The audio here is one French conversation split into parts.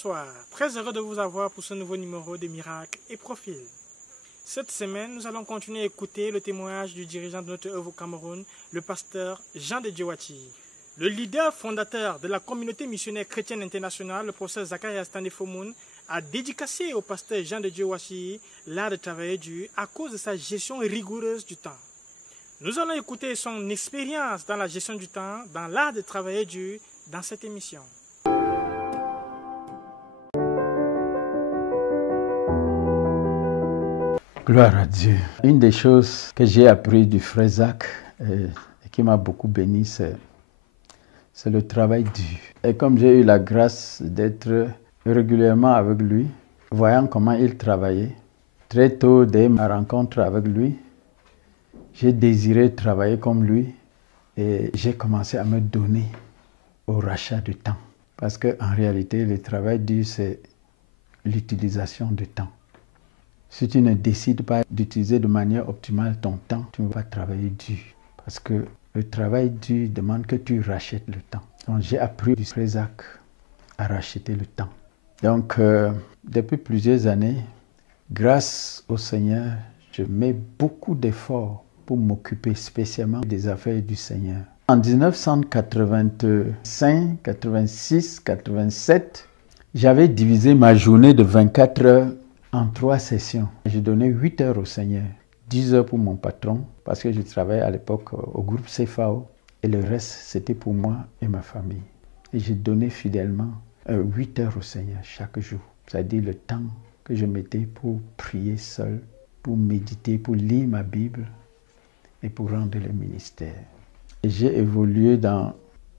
Bonsoir, très heureux de vous avoir pour ce nouveau numéro de Miracles et Profils. Cette semaine, nous allons continuer à écouter le témoignage du dirigeant de notre œuvre au Cameroun, le pasteur Jean de Djewati. Le leader fondateur de la communauté missionnaire chrétienne internationale, le professeur Zacharias Tandefomoun, a dédicacé au pasteur Jean de Djewati l'art de travailler dur à cause de sa gestion rigoureuse du temps. Nous allons écouter son expérience dans la gestion du temps, dans l'art de travailler dur, dans cette émission. Gloire à Dieu. Une des choses que j'ai appris du frère Zach et qui m'a beaucoup béni, c'est le travail dur. Et comme j'ai eu la grâce d'être régulièrement avec lui, voyant comment il travaillait, très tôt dès ma rencontre avec lui, j'ai désiré travailler comme lui et j'ai commencé à me donner au rachat du temps. Parce qu'en réalité, le travail dur, c'est l'utilisation du temps. Si tu ne décides pas d'utiliser de manière optimale ton temps, tu ne vas pas travailler dur. Parce que le travail dur demande que tu rachètes le temps. Donc j'ai appris du frère Zach à racheter le temps. Donc depuis plusieurs années, grâce au Seigneur, je mets beaucoup d'efforts pour m'occuper spécialement des affaires du Seigneur. En 1985, 86, 87, j'avais divisé ma journée de 24 heures en 3 sessions. Je donnais 8 heures au Seigneur, 10 heures pour mon patron, parce que je travaillais à l'époque au groupe CFAO, et le reste, c'était pour moi et ma famille. Et je donnais fidèlement 8 heures au Seigneur chaque jour, c'est-à-dire le temps que je mettais pour prier seul, pour méditer, pour lire ma Bible et pour rendre le ministère. Et j'ai évolué dans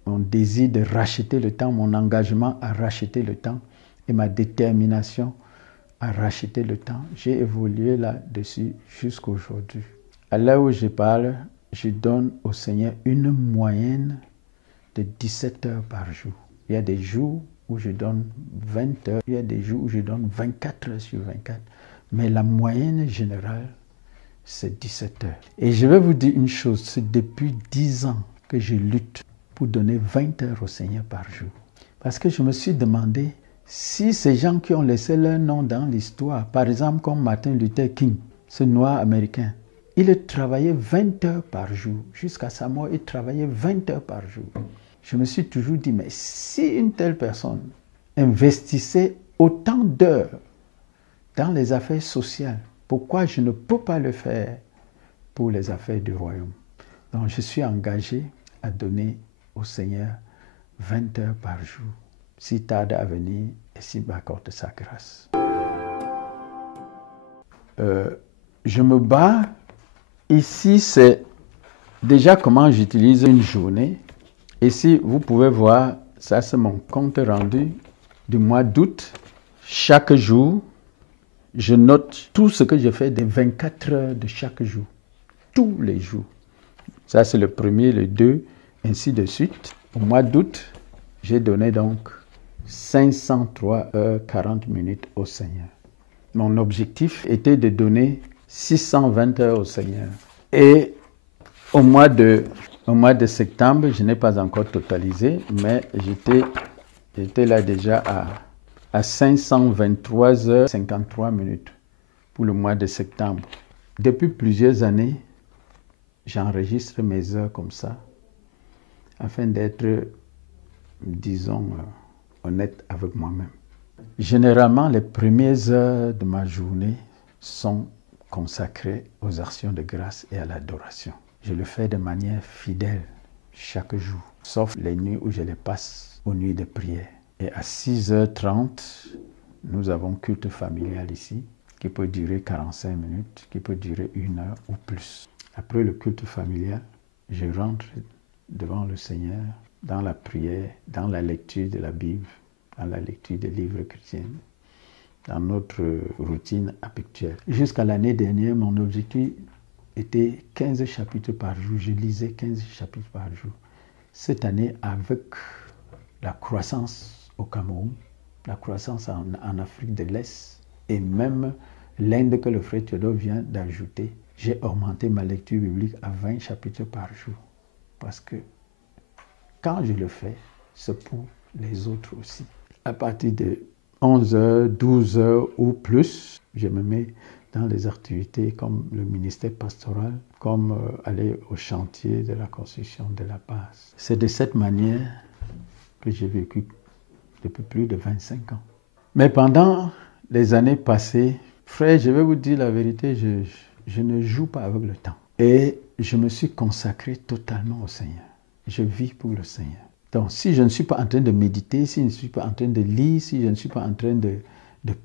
mon désir de racheter le temps, mon engagement à racheter le temps et ma détermination à racheter le temps. J'ai évolué là-dessus jusqu'à aujourd'hui. À l'heure où je parle, je donne au Seigneur une moyenne de 17 heures par jour. Il y a des jours où je donne 20 heures, il y a des jours où je donne 24 heures sur 24. Mais la moyenne générale, c'est 17 heures. Et je vais vous dire une chose, c'est depuis 10 ans que je lutte pour donner 20 heures au Seigneur par jour. Parce que je me suis demandé, si ces gens qui ont laissé leur nom dans l'histoire, par exemple comme Martin Luther King, ce noir américain, il travaillait 20 heures par jour. Jusqu'à sa mort, il travaillait 20 heures par jour. Je me suis toujours dit, mais si une telle personne investissait autant d'heures dans les affaires sociales, pourquoi je ne peux pas le faire pour les affaires du royaume? Donc je suis engagé à donner au Seigneur 20 heures par jour, s'il tarde à venir et s'il m'accorde sa grâce. Je me bats. Ici, c'est déjà comment j'utilise une journée. Ici, vous pouvez voir, ça c'est mon compte rendu du mois d'août. Chaque jour, je note tout ce que je fais des 24 heures de chaque jour. Tous les jours. Ça c'est le premier, le 2, ainsi de suite. Au mois d'août, j'ai donné donc 503 heures 40 minutes au Seigneur. Mon objectif était de donner 620 heures au Seigneur. Et au mois de septembre, je n'ai pas encore totalisé, mais j'étais là déjà à 523 heures 53 minutes pour le mois de septembre. Depuis plusieurs années, j'enregistre mes heures comme ça, afin d'être, disons, honnête avec moi-même. Généralement, les premières heures de ma journée sont consacrées aux actions de grâce et à l'adoration. Je le fais de manière fidèle chaque jour, sauf les nuits où je les passe aux nuits de prière. Et à 6h30, nous avons culte familial ici, qui peut durer 45 minutes, qui peut durer 1 heure ou plus. Après le culte familial, je rentre devant le Seigneur dans la prière, dans la lecture de la Bible, dans la lecture des livres chrétiens, dans notre routine habituelle. Jusqu'à l'année dernière, mon objectif était 15 chapitres par jour. Je lisais 15 chapitres par jour. Cette année, avec la croissance au Cameroun, la croissance en Afrique de l'Est et même l'Inde que le frère Théodore vient d'ajouter, j'ai augmenté ma lecture biblique à 20 chapitres par jour. Parce que quand je le fais, c'est pour les autres aussi. À partir de 11 heures, 12 heures ou plus. Je me mets dans des activités comme le ministère pastoral, comme aller au chantier de la construction de la base. C'est de cette manière que j'ai vécu depuis plus de 25 ans. Mais pendant les années passées, frère, je vais vous dire la vérité, je ne joue pas avec le temps. Et je me suis consacré totalement au Seigneur. Je vis pour le Seigneur. Donc, si je ne suis pas en train de méditer, si je ne suis pas en train de lire, si je ne suis pas en train de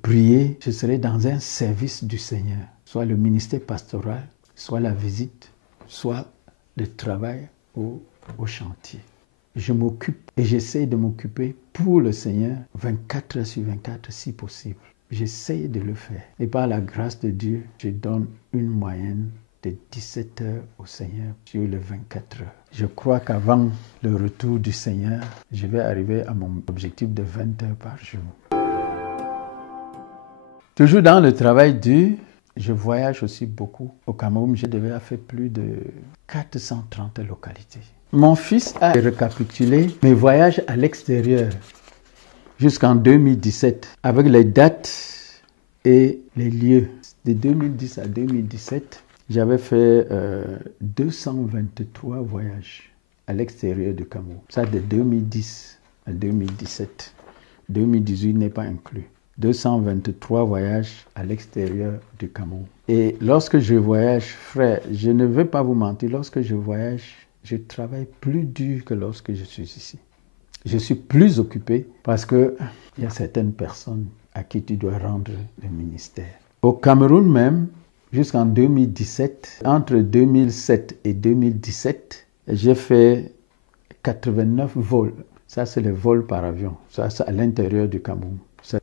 prier, je serai dans un service du Seigneur. Soit le ministère pastoral, soit la visite, soit le travail au chantier. Je m'occupe et j'essaie de m'occuper pour le Seigneur 24 heures sur 24 si possible. J'essaie de le faire. Et par la grâce de Dieu, je donne une moyenne de 17 heures au Seigneur sur les 24 heures. Je crois qu'avant le retour du Seigneur, je vais arriver à mon objectif de 20 heures par jour. Toujours dans le travail dur, je voyage aussi beaucoup. Au Cameroun, je devais faire plus de 430 localités. Mon fils a récapitulé mes voyages à l'extérieur jusqu'en 2017 avec les dates et les lieux. De 2010 à 2017, j'avais fait 223 voyages à l'extérieur du Cameroun. Ça de 2010 à 2017. 2018 n'est pas inclus. 223 voyages à l'extérieur du Cameroun. Et lorsque je voyage, frère, je ne vais pas vous mentir, lorsque je voyage, je travaille plus dur que lorsque je suis ici. Je suis plus occupé parce qu'il y a certaines personnes à qui tu dois rendre le ministère. Au Cameroun même, jusqu'en 2017, entre 2007 et 2017, j'ai fait 89 vols. Ça, c'est les vols par avion. Ça, c'est à l'intérieur du Cameroun.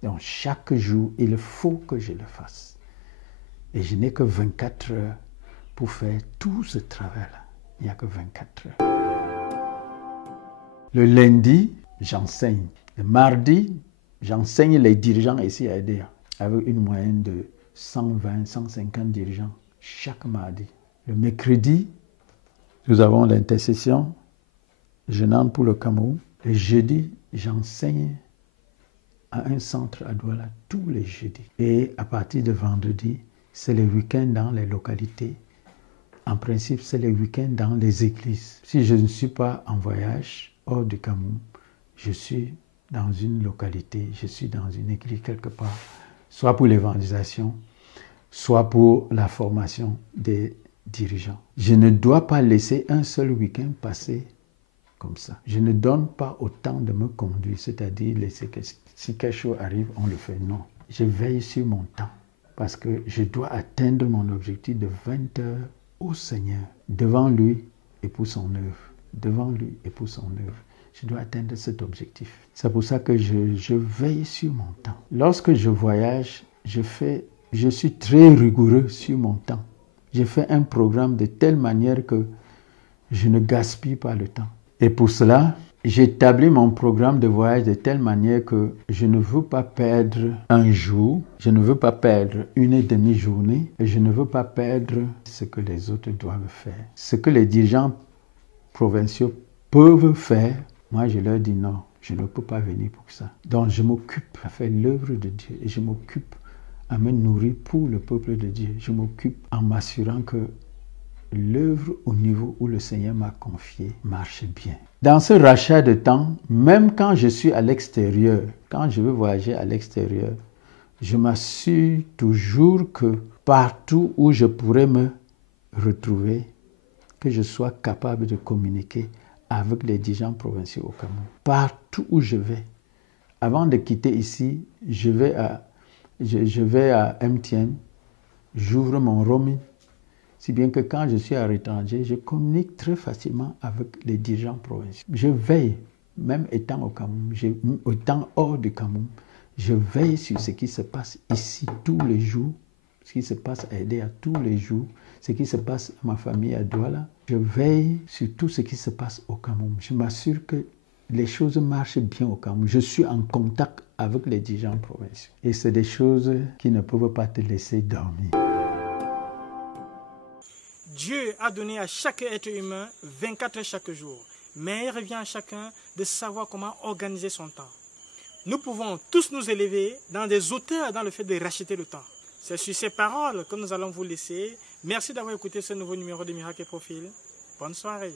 Donc, chaque jour, il faut que je le fasse. Et je n'ai que 24 heures pour faire tout ce travail-là. Il n'y a que 24 heures. Le lundi, j'enseigne. Le mardi, j'enseigne les dirigeants ici à EDEA avec une moyenne de 120, 150 dirigeants chaque mardi. Le mercredi, nous avons l'intercession jeûnante pour le Cameroun. Le jeudi, j'enseigne à un centre à Douala tous les jeudis. Et à partir de vendredi, c'est les week-ends dans les localités. En principe, c'est les week-ends dans les églises. Si je ne suis pas en voyage hors du Cameroun, je suis dans une localité, je suis dans une église quelque part, soit pour l'évangélisation, soit pour la formation des dirigeants. Je ne dois pas laisser un seul week-end passer comme ça. Je ne donne pas autant de me conduire, c'est-à-dire laisser que si quelque chose arrive, on le fait. Non. Je veille sur mon temps parce que je dois atteindre mon objectif de 20 heures au Seigneur, devant lui et pour son œuvre. Devant lui et pour son œuvre. Je dois atteindre cet objectif. C'est pour ça que je veille sur mon temps. Lorsque je voyage, je suis très rigoureux sur mon temps. Je fais un programme de telle manière que je ne gaspille pas le temps. Et pour cela, j'établis mon programme de voyage de telle manière que je ne veux pas perdre un jour, je ne veux pas perdre une demi-journée, et je ne veux pas perdre ce que les autres doivent faire. Ce que les dirigeants provinciaux peuvent faire, moi je leur dis non, je ne peux pas venir pour ça. Donc je m'occupe à faire l'œuvre de Dieu et je m'occupe à me nourrir pour le peuple de Dieu. Je m'occupe en m'assurant que l'œuvre au niveau où le Seigneur m'a confié marche bien. Dans ce rachat de temps, même quand je suis à l'extérieur, quand je veux voyager à l'extérieur, je m'assure toujours que partout où je pourrais me retrouver, que je sois capable de communiquer avec les dirigeants provinciaux au Cameroun. Partout où je vais. Avant de quitter ici, je vais à MTN, j'ouvre mon roaming. Si bien que quand je suis à l'étranger, je communique très facilement avec les dirigeants provinciaux. Je veille, même étant au Cameroun, étant hors du Cameroun, je veille sur ce qui se passe ici tous les jours, ce qui se passe à EDEA tous les jours, ce qui se passe à ma famille à Douala. Je veille sur tout ce qui se passe au Cameroun. Je m'assure que les choses marchent bien au Cameroun. Je suis en contact avec les dirigeants provinciaux. Et c'est des choses qui ne peuvent pas te laisser dormir. Dieu a donné à chaque être humain 24 heures chaque jour, mais il revient à chacun de savoir comment organiser son temps. nous pouvons tous nous élever dans des hauteurs dans le fait de racheter le temps. C'est sur ces paroles que nous allons vous laisser. Merci d'avoir écouté ce nouveau numéro de Miracles et Profils. Bonne soirée.